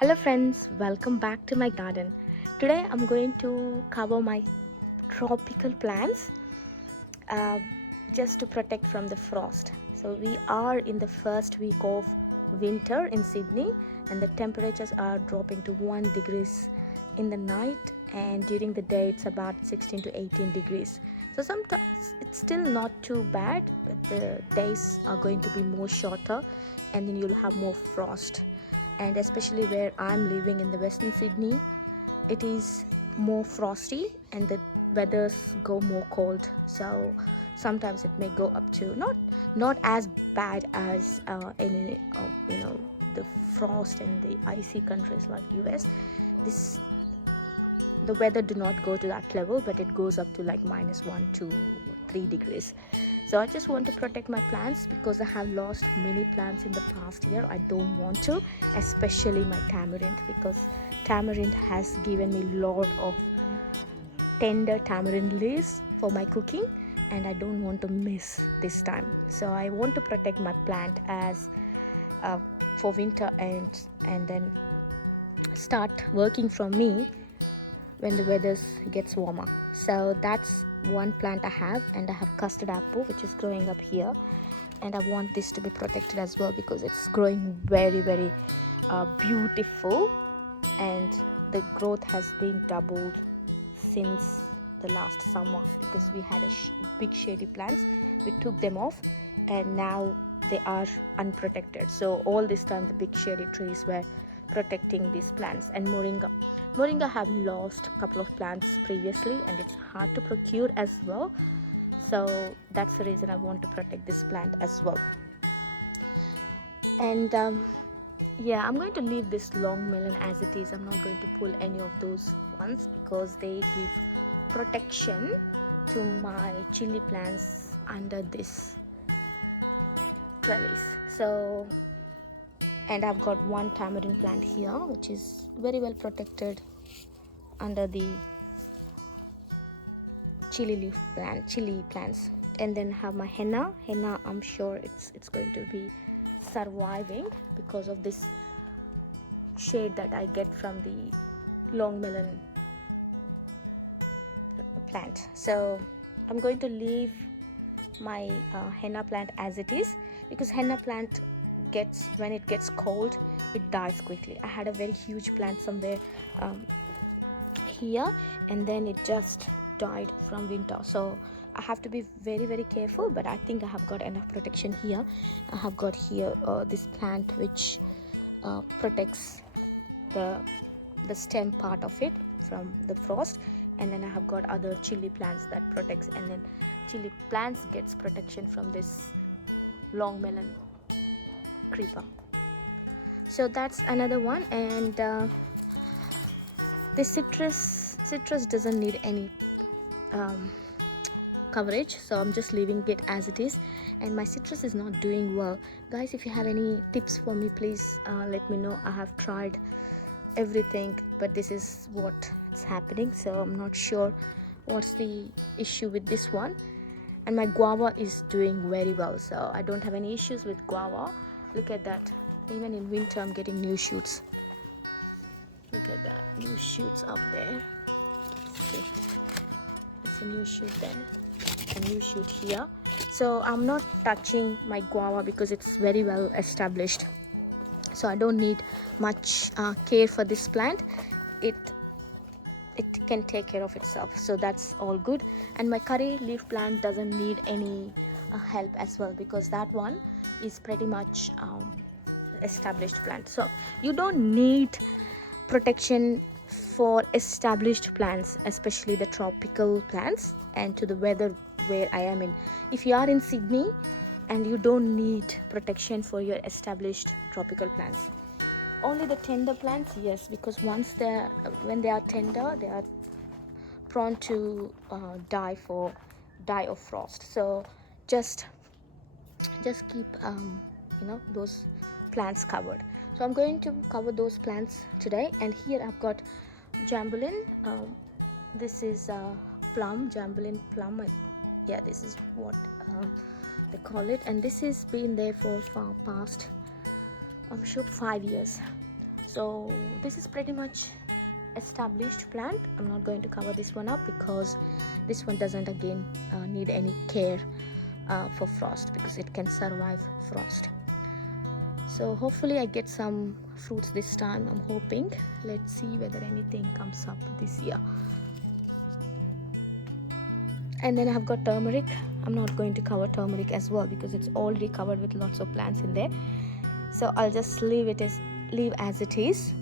Hello friends, welcome back to my garden. Today I'm going to cover my tropical plants uh, just to protect from the frost. So we are in the first week of winter in Sydney and the temperatures are dropping to 1 degrees in the night, and during the day it's about 16 to 18 degrees. So sometimes it's still not too bad, but the days are going to be more shorter and then you'll have more frost. And especially where I'm living in the Western Sydney, it is more frosty and the weathers go more cold. So sometimes it may go up to not as bad as any the frost in the icy countries like US. This The weather do not go to that level, but it goes up to like -1 to 3 degrees. So I just want to protect my plants because I have lost many plants in the past year. I don't want to, especially my tamarind, because tamarind has given me lot of tender tamarind leaves for my cooking, and I don't want to miss this time. So I want to protect my plant as uh, for winter, and then start working from me when the weather gets warmer. So that's one plant I have, and I have custard apple which is growing up here, and I want this to be protected as well because it's growing very beautiful, and the growth has been doubled since the last summer because we had big shady plants. We took them off and now they are unprotected. So all this time the big shady trees were protecting these plants. And moringa have lost a couple of plants previously and it's hard to procure as well. So that's the reason I want to protect this plant as well. And yeah, I'm going to leave this long melon as it is. I'm not going to pull any of those ones because they give protection to my chili plants under this trellis. So, and I've got one tamarind plant here which is very well protected under the chili plants. And then have my henna. I'm sure it's going to be surviving because of this shade that I get from the long melon plant. So I'm going to leave my henna plant as it is because henna plant when it gets cold it dies quickly. I had a very huge plant somewhere here, and then it just died from winter. So I have to be very careful, but I think I have got enough protection here. I have got here this plant which protects the stem part of it from the frost, and then I have got other chili plants that protects, and then chili plants gets protection from this long melon creeper. So that's another one. And the citrus doesn't need any um, coverage, so I'm just leaving it as it is. And my citrus is not doing well, guys. If you have any tips for me, please let me know. I have tried everything, but this is what's happening, so I'm not sure what's the issue with this one. And my guava is doing very well, so I don't have any issues with guava. Look at that, even in winter I'm getting new shoots. Look at that, new shoots up there. See, it's a new shoot there, a new shoot here. So I'm not touching my guava because it's very well established, so I don't need much care for this plant. It can take care of itself, so that's all good. And my curry leaf plant doesn't need any help as well because that one is pretty much established plant. So you don't need protection for established plants, especially the tropical plants, and to the weather where I am in. If you are in Sydney, and you don't need protection for your established tropical plants. Only the tender plants, yes, because when they are tender, they are prone to die of frost. So just keep those plants covered. So I'm going to cover those plants today. And here I've got jambolin. This is plum, jambolin plum. Yeah, this is what they call it, and this has been there for past, I'm sure, 5 years. So this is pretty much established plant. I'm not going to cover this one up because this one doesn't again need any care for frost, because it can survive frost. So hopefully I get some fruits this time, I'm hoping. Let's see whether anything comes up this year. And then I've got turmeric. I'm not going to cover turmeric as well because it's already covered with lots of plants in there. So I'll just leave as it is.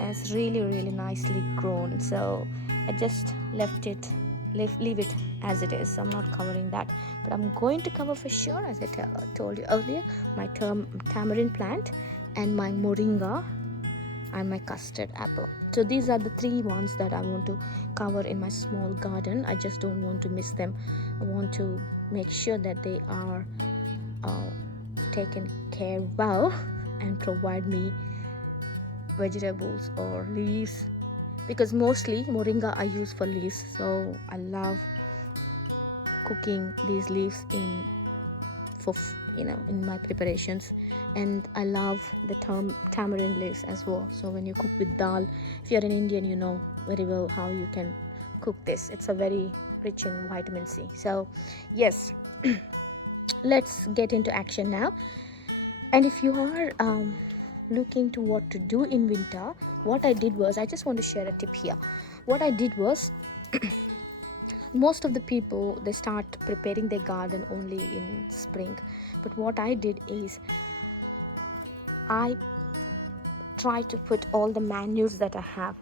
It's really nicely grown, so I just leave it as it is. So I'm not covering that, but I'm going to cover for sure, as I told you earlier, my tamarind plant and my moringa and my custard apple. So these are the 3 ones that I want to cover in my small garden. I just don't want to miss them. I want to make sure that they are taken care well and provide me vegetables or leaves, because mostly moringa I use for leaves. So I love cooking these leaves in my preparations, and I love the tamarind leaves as well. So when you cook with dal, if you're an Indian, you know very well how you can cook this. It's a very rich in vitamin C. So yes, let's get into action now. And if you are looking to what to do in winter, what I did was, I just want to share a tip here. What I did was most of the people, they start preparing their garden only in spring, but what I did is I try to put all the manures that I have,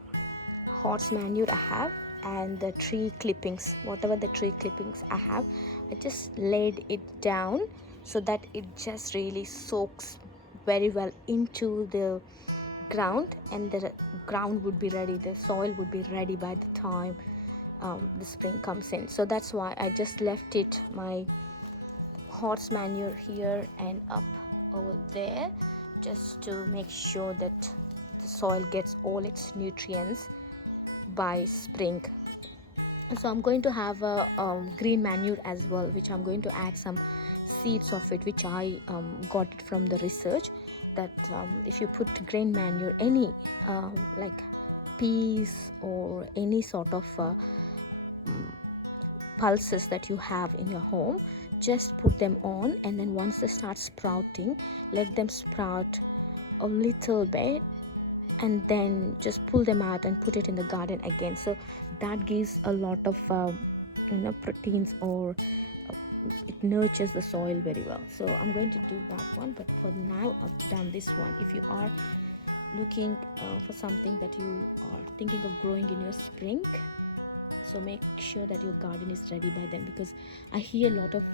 horse manure I have, and the tree clippings, whatever the tree clippings I have, I just laid it down so that it just really soaks very well into the ground, and the ground would be ready, the soil would be ready by the time the spring comes in. So that's why I just left it, my horse manure here and up over there, just to make sure that the soil gets all its nutrients by spring. So I'm going to have a green manure as well, which I'm going to add some seeds of it, which I got it from the research, that if you put green manure, any like peas or any sort of pulses that you have in your home, just put them on, and then once they start sprouting, let them sprout a little bit, and then just pull them out and put it in the garden again. So that gives a lot of proteins, or it nurtures the soil very well. So I'm going to do that one, but for now I've done this one. If you are looking for something that you are thinking of growing in your spring, so make sure that your garden is ready by then, because I hear a lot of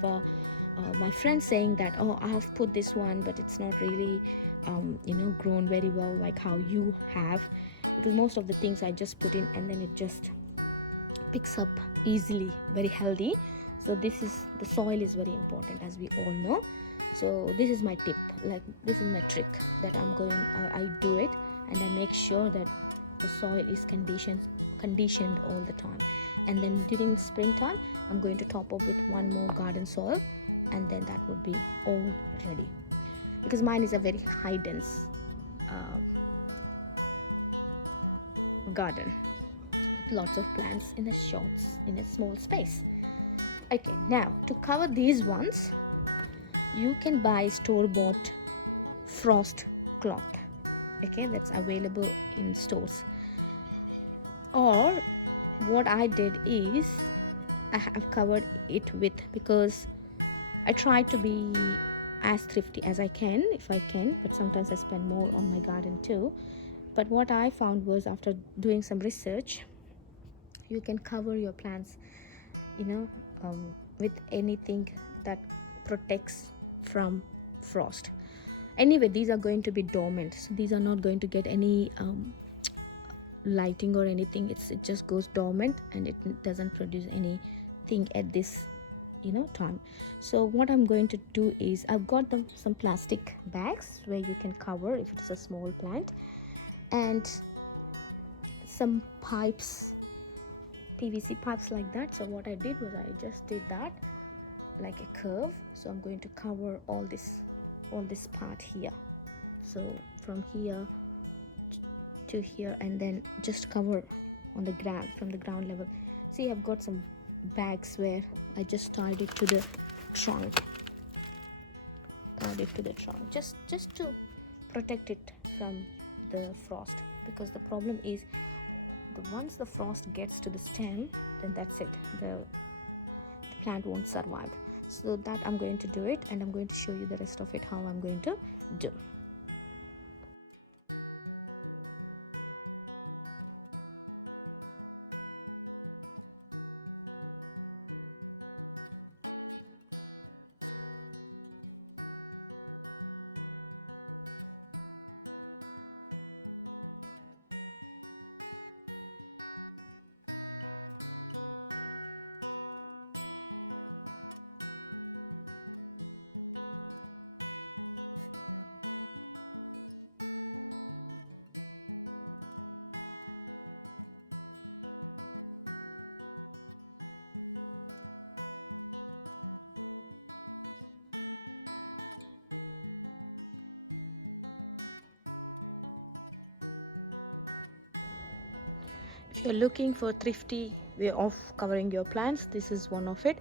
my friends saying that, oh, I have put this one, but it's not really grown very well like how you have, because most of the things I just put in and then it just picks up easily, very healthy. So the soil is very important, as we all know. So this is my tip, like this is my trick, that I do it, and I make sure that the soil is conditioned all the time. And then during springtime, I'm going to top up with one more garden soil, and then that would be all ready, because mine is a very high dense garden with lots of plants in a small space. Okay, now to cover these ones, you can buy store-bought frost cloth. Okay, that's available in stores. Or what I did is I have covered it with, because I try to be as thrifty as I can, if I can, but sometimes I spend more on my garden too. But what I found was, after doing some research, you can cover your plants with anything that protects from frost. Anyway, these are going to be dormant, so these are not going to get any lighting or anything. It just goes dormant, and it doesn't produce anything at this time. So what I'm going to do is, I've got some plastic bags where you can cover if it's a small plant, and some pipes, PVC pipes like that. So what I did was, I just did that like a curve. So I'm going to cover all this part here. So from here to here, and then just cover on the ground from the ground level. See, I've got some bags where I just tied it to the trunk. Just to protect it from the frost, because the problem is once the frost gets to the stem, then that's it, the plant won't survive. So that I'm going to do it, and I'm going to show you the rest of it how I'm going to do. If you're looking for thrifty way of covering your plants, this is one of it.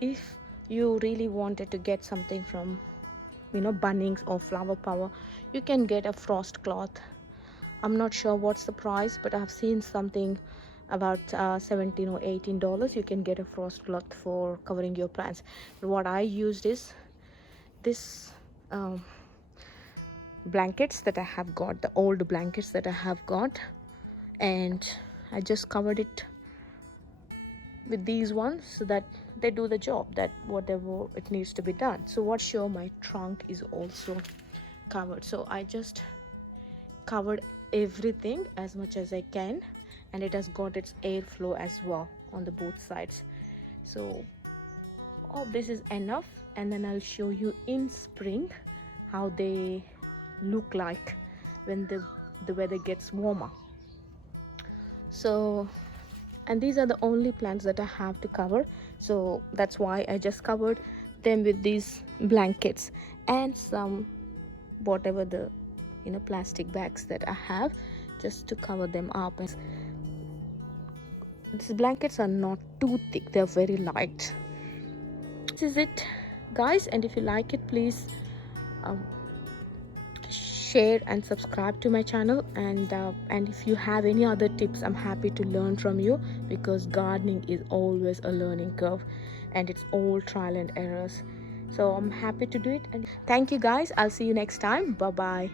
If you really wanted to get something from Bunnings or Flower Power, you can get a frost cloth. I'm not sure what's the price, but I've seen something about $17 or $18. You can get a frost cloth for covering your plants. But what I used is this blankets that I have got, the old blankets that I have got, and I just covered it with these ones so that they do the job, that whatever it needs to be done. So what show my trunk is also covered, so I just covered everything as much as I can, and it has got its airflow as well on the both sides. So all this is enough, and then I'll show you in spring how they look like when the weather gets warmer. So, and these are the only plants that I have to cover, so that's why I just covered them with these blankets and some whatever the plastic bags that I have, just to cover them up. And these blankets are not too thick, they're very light. This is it, guys, and if you like it, please share and subscribe to my channel, and if you have any other tips, I'm happy to learn from you, because gardening is always a learning curve and it's all trial and errors. So I'm happy to do it, and thank you guys. I'll see you next time. Bye bye.